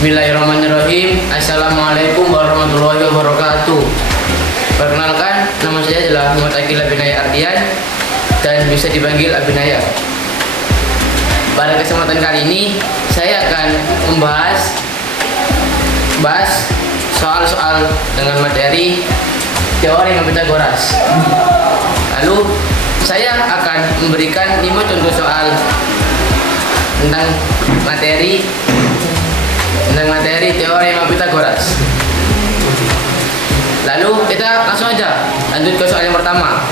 Bismillahirrahmanirrahim. Assalamualaikum warahmatullahi wabarakatuh. Perkenalkan, nama saya adalah Muhammad Akil Abinaya Ardian dan bisa dipanggil Abinaya. Pada kesempatan kali ini saya akan membahas soal-soal dengan materi teori Pythagoras. Lalu saya akan memberikan 5 contoh soal tentang materi teori Pythagoras. Lalu kita langsung aja lanjut ke soal yang pertama.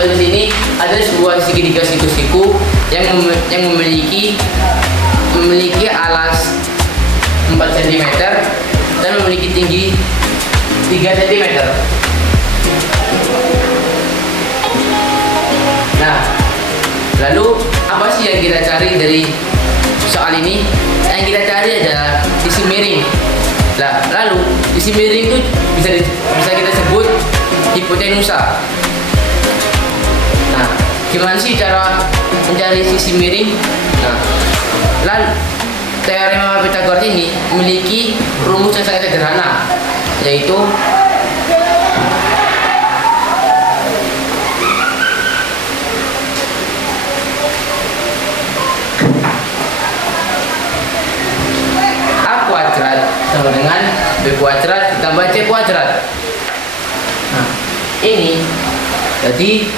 Di sini ada sebuah segitiga siku-siku yang memiliki alas 4 cm dan memiliki tinggi 3 cm. Nah, lalu apa sih yang kita cari dari soal ini? Yang kita cari adalah sisi miring. Nah, lalu sisi miring itu bisa kita sebut hipotenusa. Nah, gimana sih cara mencari sisi miring? Nah, lalu teorema Pythagoras ini memiliki rumus yang sangat sederhana, yaitu A kuadrat sama dengan B kuadrat ditambah C kuadrat. Nah, ini jadi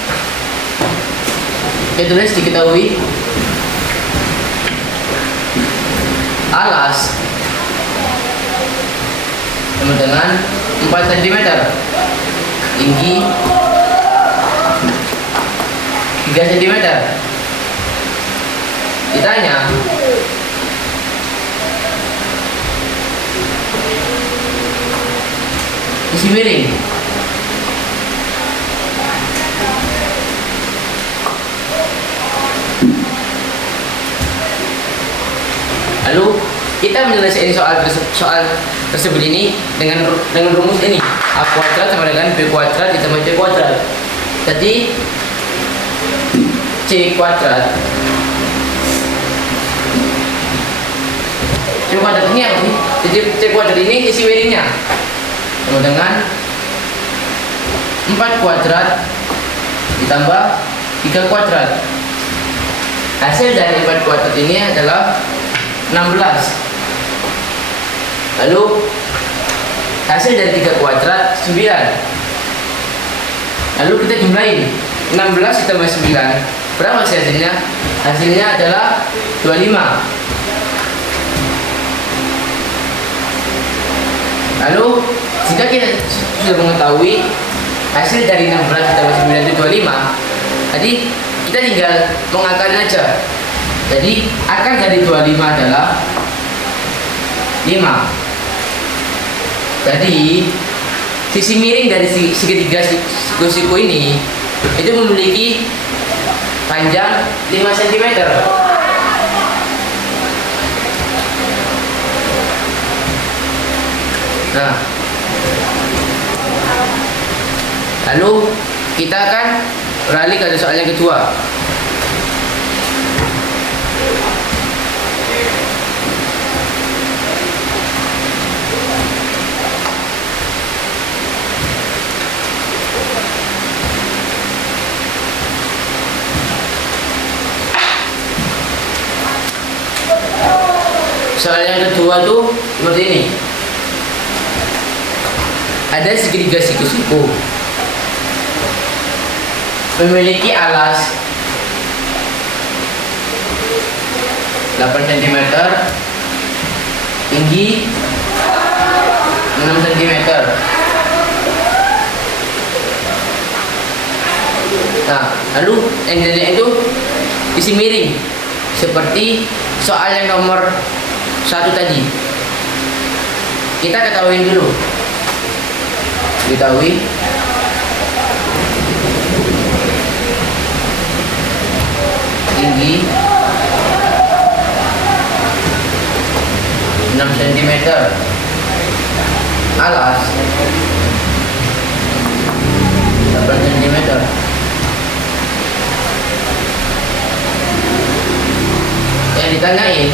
kita tulis diketahui alas sama dengan 4 cm, tinggi 3 cm. Ditanya sisi miring. Lalu kita menyelesaikan soal tersebut ini dengan rumus ini, A kuadrat sama dengan B kuadrat ditambah C kuadrat. Jadi C kuadrat ini apa sih? Jadi C kuadrat ini isi miringnya sama dengan 4 kuadrat ditambah 3 kuadrat. Hasil dari 4 kuadrat ini adalah 16. Lalu hasil dari 3 kuadrat 9. Lalu kita jumlahin 16 ditambah 9. Berapa sih hasilnya? Hasilnya adalah 25. Lalu jika kita sudah mengetahui hasil dari 16 ditambah 9 itu 25, jadi kita tinggal mengakarin aja. Jadi akar dari 25 adalah 5. Jadi sisi miring dari segitiga siku ini itu memiliki panjang 5 cm. Nah, lalu kita akan beralih ke soal yang kedua. Soal yang kedua tuh seperti ini. Ada segitiga siku-siku memiliki alas 8 cm, tinggi 6 cm. Nah, lalu yang itu isi miring. seperti soal yang nomor 1 tadi. Kita ketahui dulu. Ketahui tinggi 6 cm, alas 8 cm. Yang ditanyain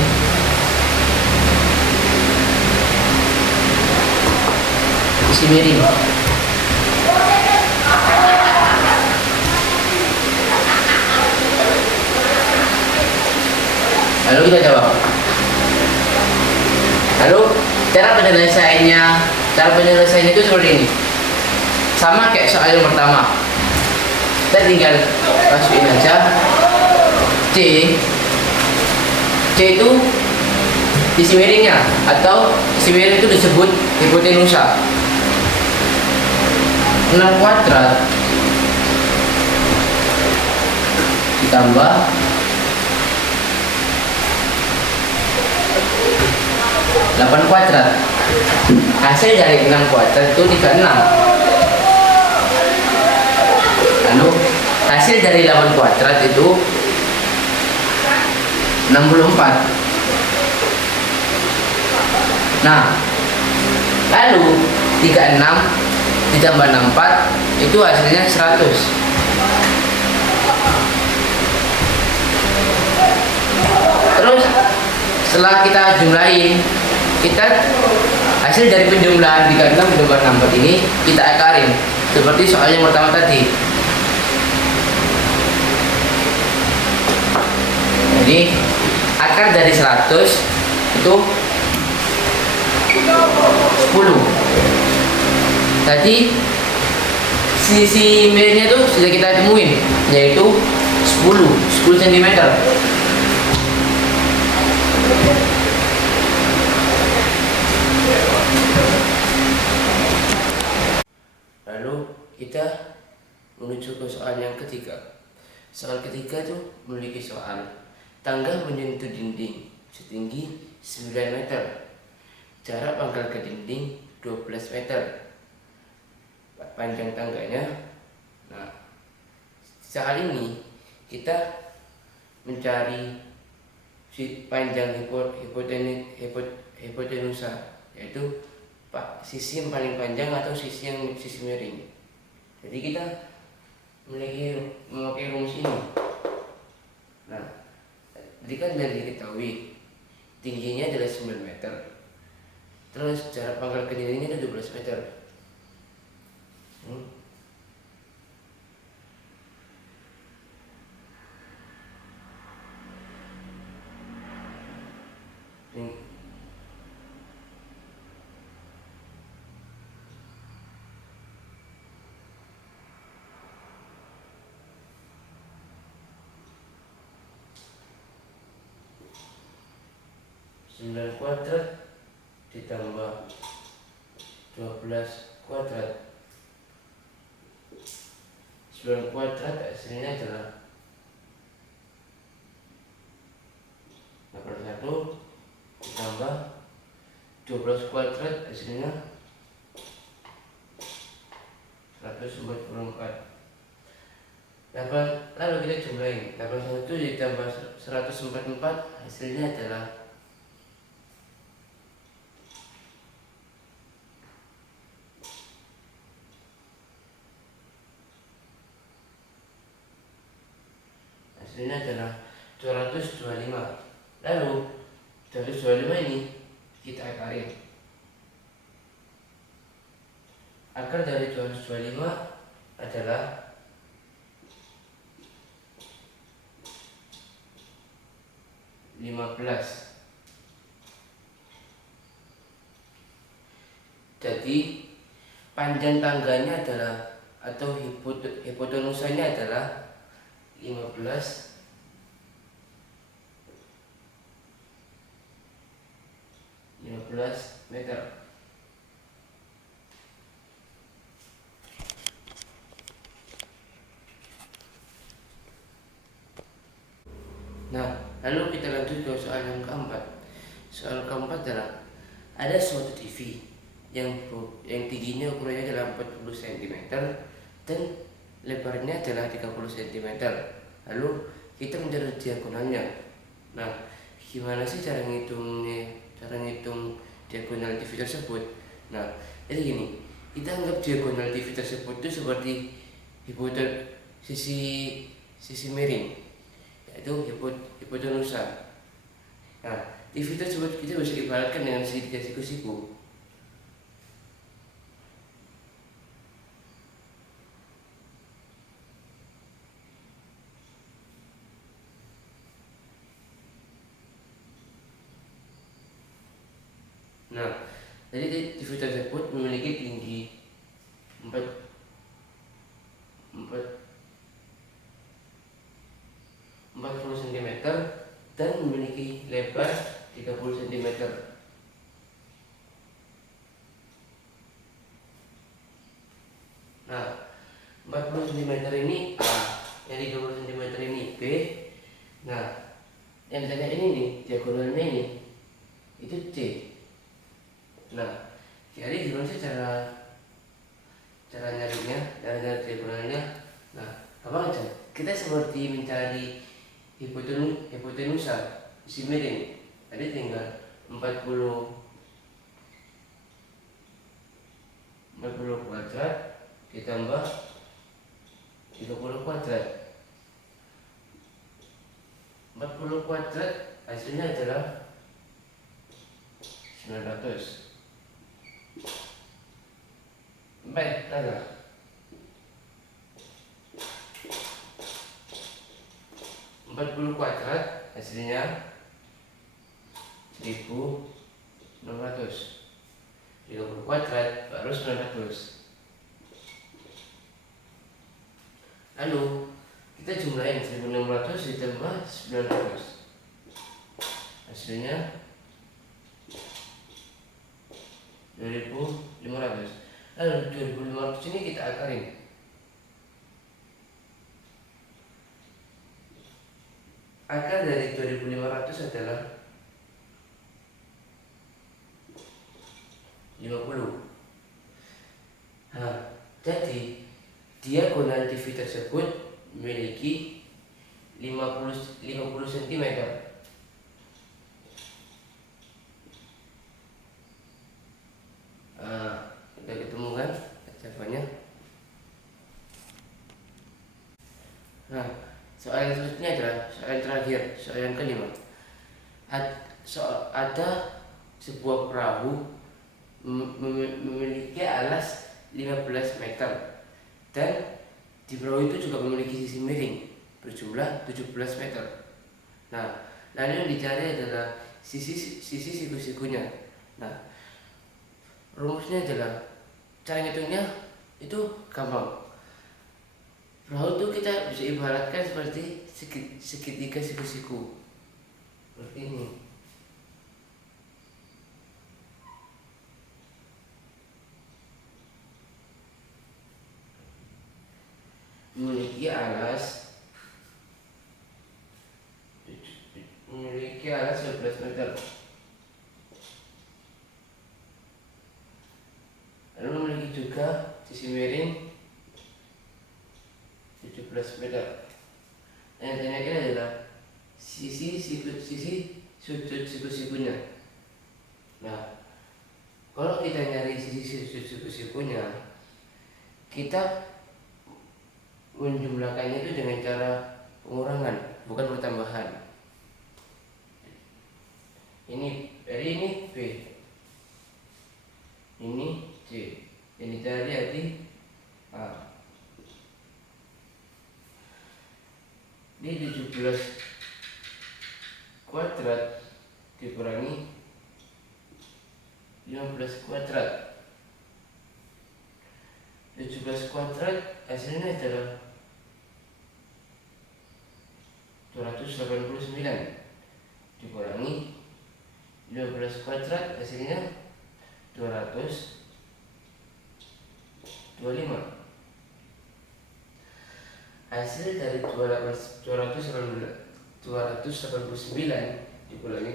isi miring. Lalu kita jawab. Lalu cara penyelesaiannya itu seperti ini. Sama kayak soal yang pertama. Kita tinggal masukin aja C itu isi miringnya, atau isi miring itu disebut hipotenusa. 6 kuadrat ditambah 8 kuadrat. Hasil dari 6 kuadrat itu 36. Lalu hasil dari 8 kuadrat itu 64. Nah, lalu 36 ditambah 64 itu hasilnya 100. Terus setelah kita jumlahin, kita hasil dari penjumlahan 36 ditambah 64 ini kita akarin seperti soal yang pertama tadi. Jadi akar dari 100 itu 10. Tadi sisi miringnya itu sudah kita temuin, yaitu 10 cm. Lalu kita menuju ke soal yang ketiga. Soal ketiga itu memiliki soal tangga menyentuh dinding setinggi 9 meter. Jarak pangkal ke dinding 12 meter. Panjang tangganya. Nah, saat ini kita mencari panjang hipotenusa, yaitu sisi yang paling panjang atau sisi miring. Jadi kita memakai rumus ini. Nah, tadi kan sudah diketahui tingginya adalah 9 meter. Terus jarak pangkal ke dindingnya ada 12 meter. Sembilan kuadrat ditambah 12 kuadrat. 9 kuadrat hasilnya adalah 81 ditambah 12 kuadrat hasilnya 144. Lalu kita jumlahin 81 ditambah 144 hasilnya adalah 225. Lalu 225 ini kita akarin. Akar dari 225 adalah 15. Jadi panjang tangganya adalah atau hipotenusanya adalah 15 meter. Nah, Lalu kita lanjut ke soal yang keempat. Soal keempat adalah ada suatu TV yang tingginya ukurannya adalah 40 cm dan lebarnya adalah 30 cm. Lalu kita mencari diagonalnya. Nah, gimana sih cara ngitungnya? Cara ngitung diagonal TV tersebut? Nah, jadi gini, kita anggap diagonal TV tersebut itu seperti sisi miring, yaitu hipotenusa. Nah, TV tersebut kita bisa ibaratkan dengan segitiga siku-siku. Nah, jadi TV tersebut memiliki tinggi 40 cm dan memiliki lebar 30 cm. Nah, 40 cm ini A, yang 30 cm ini B. Nah, yang ditanya ini nih, diagonalnya ini itu C. Nah, jadi gimana sih cara nyarinya, cara nyari diagonalnya? Nah, apa aja? Kita seperti mencari hipotenusa, sisi miring. Tadi tinggal 40 kuadrat ditambah 30 kuadrat. 40 kuadrat hasilnya adalah 900. Baik, tanda 40 kuadrat hasilnya 1600. 30 kuadrat baru 900. Lalu kita jumlahin 1600 ditambah 900, hasilnya 2500. Lalu 2500 ini kita akarin. Akar dari 2500 adalah 50. Nah, jadi diagonal TV tersebut memiliki 50 cm. Kita ketemukan jawabannya. Nah, soal yang selanjutnya adalah soal yang terakhir, soal yang kelima. Ada sebuah perahu memiliki alas 15 meter dan di perahu itu juga memiliki sisi miring berjumlah 17 meter. Nah, lalu yang dicari adalah sisi siku-sikunya. Nah, rumusnya adalah cara ngitungnya itu gampang. Perahu itu kita bisa ibaratkan seperti segitiga siku-siku seperti ini. Memiliki alas 12 meter. Lalu memiliki juga sisi miring 17 meter. Yang ditanyakan adalah sudut siku-sikunya. Nah, kalau kita nyari sisi sudut siku-sikunya, kita menjumlahkannya itu dengan cara pengurangan, bukan pertambahan. Ini B, ini C, yang dicari arti A. Ini 17 kuadrat dikurangi 15 kuadrat. 17 kuadrat hasilnya adalah 289 dikurangi 15 kuadrat hasilnya 225. Hasil dari 289 289 dikurangi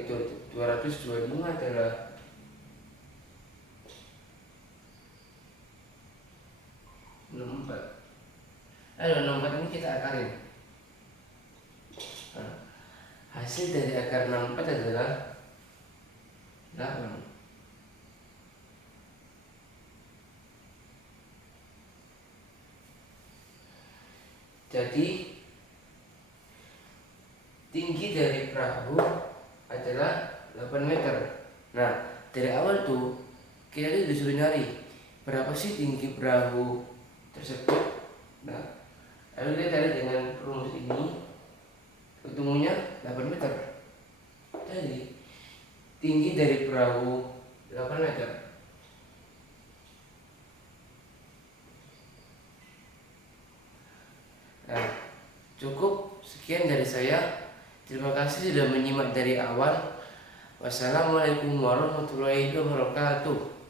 225 adalah 64. Lalu 64 ini kita akarin. Nah, hasil dari akar 64 adalah 8. Jadi tinggi dari perahu adalah 8 meter. Nah, dari awal tuh kita disuruh nyari berapa sih tinggi perahu tersebut. Nah, lalu kita cari dengan rumus ini, ketemunya 8 meter. Jadi tinggi dari perahu 8 meter. Nah, cukup sekian dari saya. Terima kasih sudah menyimak dari awal. Wassalamualaikum warahmatullahi wabarakatuh.